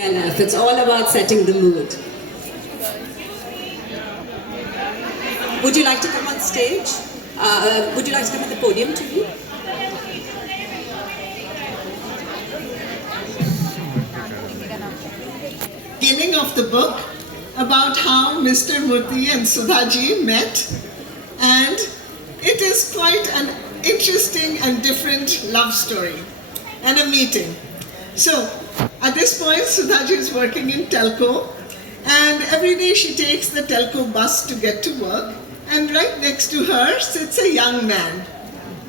enough. It's all about setting the mood. Would you like to come on stage? Would you like to come at the podium to me? Beginning of the book about how Mr. Murti and Sudhaji met, and it is quite an interesting and different love story and a meeting. So at this point Sudhaji is working in telco, and every day she takes the telco bus to get to work, and right next to her sits a young man.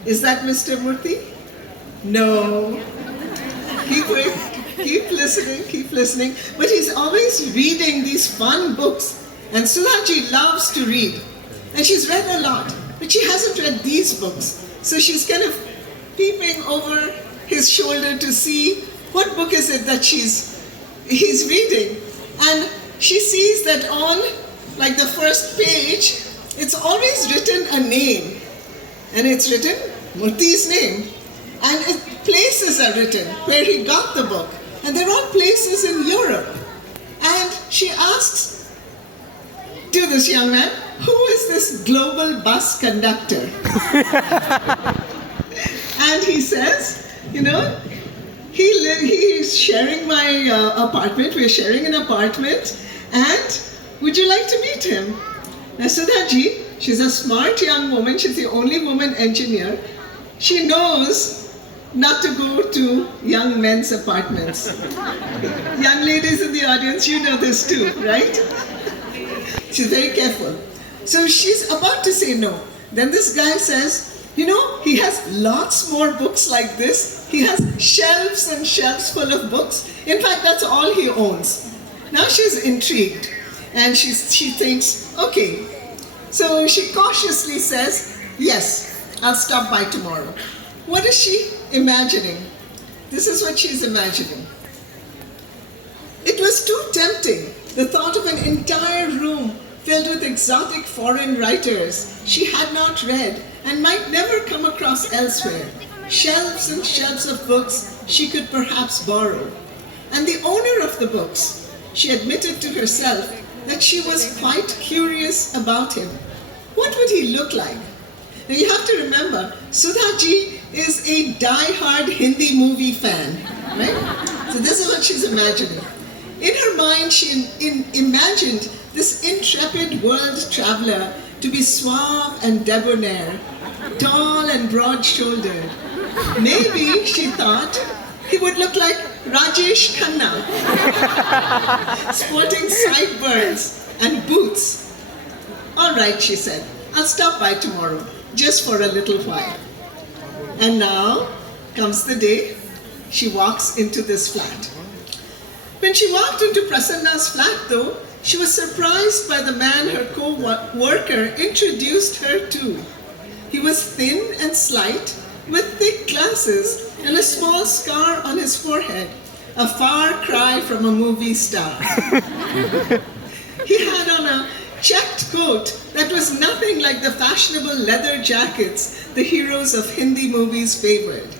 Is that Mr. Murti? No. Keep listening. But he's always reading these fun books. And Sudhaji loves to read. And she's read a lot, but she hasn't read these books. So she's kind of peeping over his shoulder to see what book is it that he's reading. And she sees that on like the first page, it's always written a name. And it's written Murti's name. And places are written where he got the book. And they're all places in Europe. And she asks to this young man, who is this global bus conductor? And he says, he's sharing my apartment, we're sharing an apartment, and would you like to meet him? Now Sudhaji, she's a smart young woman, she's the only woman engineer. She knows not to go to young men's apartments. Young ladies in the audience, you know this too, right? She's very careful. So she's about to say no. Then this guy says, he has lots more books like this. He has shelves and shelves full of books. In fact, that's all he owns. Now she's intrigued, and she thinks, okay. So she cautiously says, yes, I'll stop by tomorrow. What is she imagining? This is what she's imagining. It was too tempting, the thought of an entire room filled with exotic foreign writers she had not read and might never come across elsewhere. Shelves and shelves of books she could perhaps borrow. And the owner of the books, she admitted to herself that she was quite curious about him. What would he look like? Now you have to remember, Sudhaji is a die-hard Hindi movie fan, right? So this is what she's imagining. In her mind, she imagined this intrepid world traveler to be suave and debonair, tall and broad-shouldered. Maybe, she thought, he would look like Rajesh Khanna, sporting sideburns and boots. All right, she said, I'll stop by tomorrow, just for a little while. And now comes the day she walks into this flat. When she walked into Prasanna's flat, though, she was surprised by the man her co-worker introduced her to. He was thin and slight, with thick glasses and a small scar on his forehead, a far cry from a movie star. He had on a checked coat that was nothing like the fashionable leather jackets the heroes of Hindi movies favored.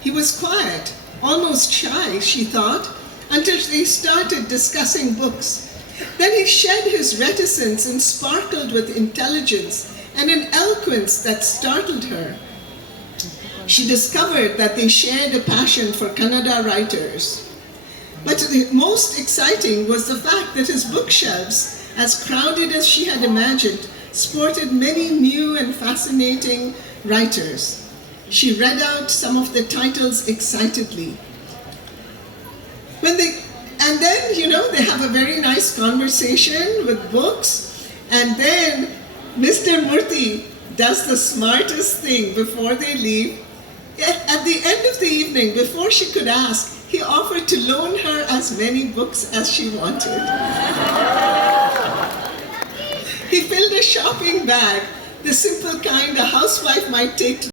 He was quiet, almost shy, she thought, until they started discussing books. Then he shed his reticence and sparkled with intelligence and an eloquence that startled her. She discovered that they shared a passion for Kannada writers. But the most exciting was the fact that his bookshelves, as crowded as she had imagined, sported many new and fascinating writers. She read out some of the titles excitedly. And then, they have a very nice conversation with books, and then Mr. Murti does the smartest thing before they leave. At the end of the evening, before she could ask, he offered to loan her as many books as she wanted. He filled a shopping bag, the simple kind a housewife might take to